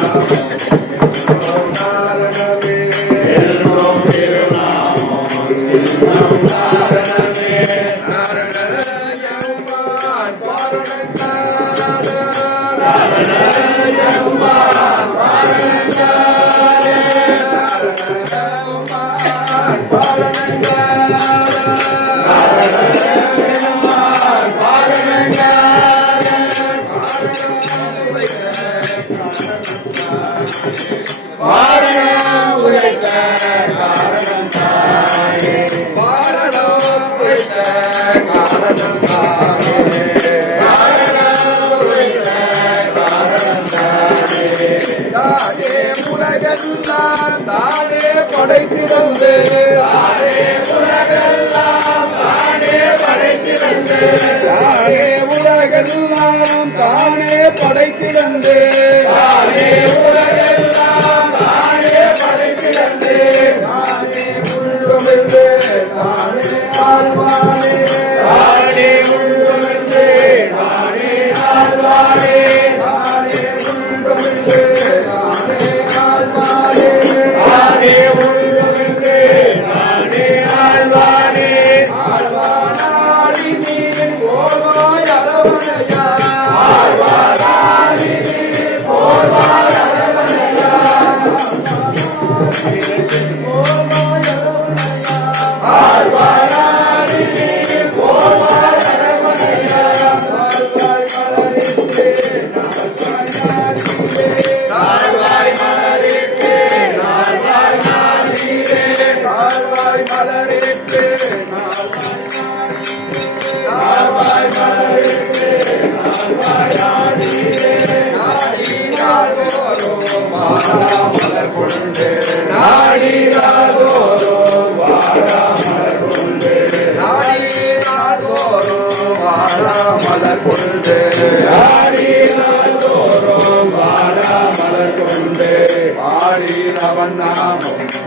Thank you. உலகெல்லாம் தானே படைத்திடந்து தானே உலகெல்லாம் தானே படைத்திடந்து. தானே உலகெல்லாம் தானே படைத்திடந்து உலகெல்லாம்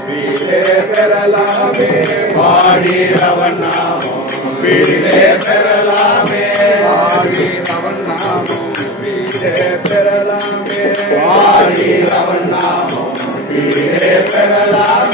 வீடே பெறலாமே பாடி அவன் நாமம். வீடே பெறலாமே பாடி அவன் நாமம். பெறலாமே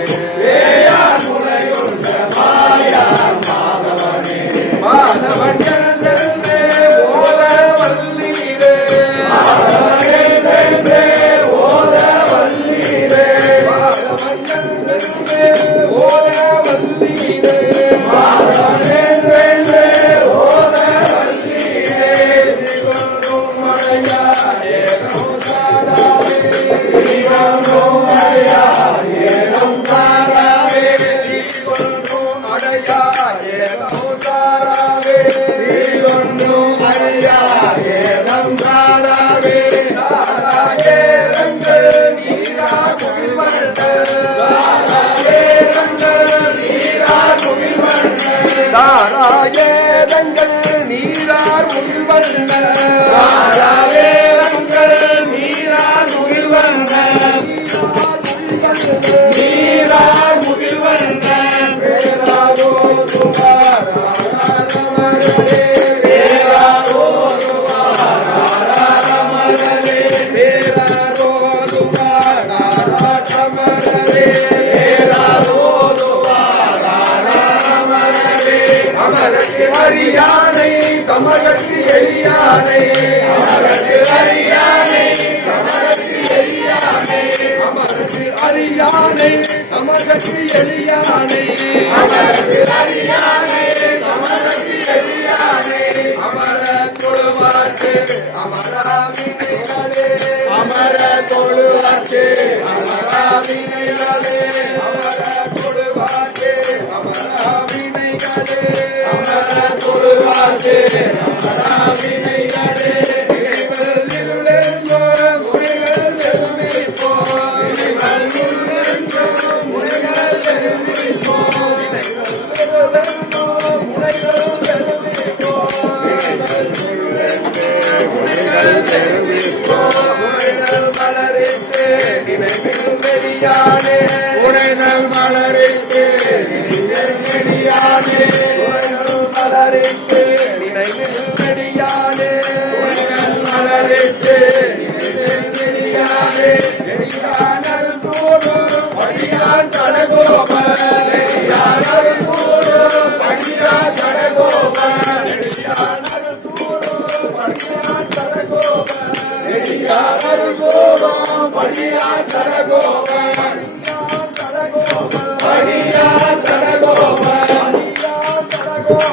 Ei! அரியானை தமிழகத்து எளியானை அரியானை அமரத்து அரியானை தமிழகத்து எளியானை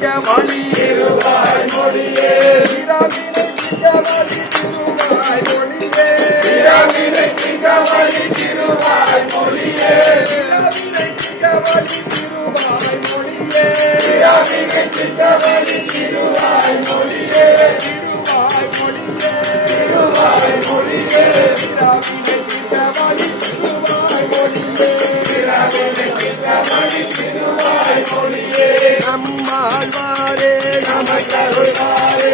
மொழி திருவாய் மொழியே விராமினை திகமலி திருவாய் மொழியே விராமினை திகமலி திருவாய் மொழியே விராமினை திகமலி திருவாய் மொழியே விராமினை திகமலி திருவாய் மொழியே திருவாய் மொழியே திருவாய் மொழியே விராமினை நம்மாழ்வாரே நமக்கருள்வாரே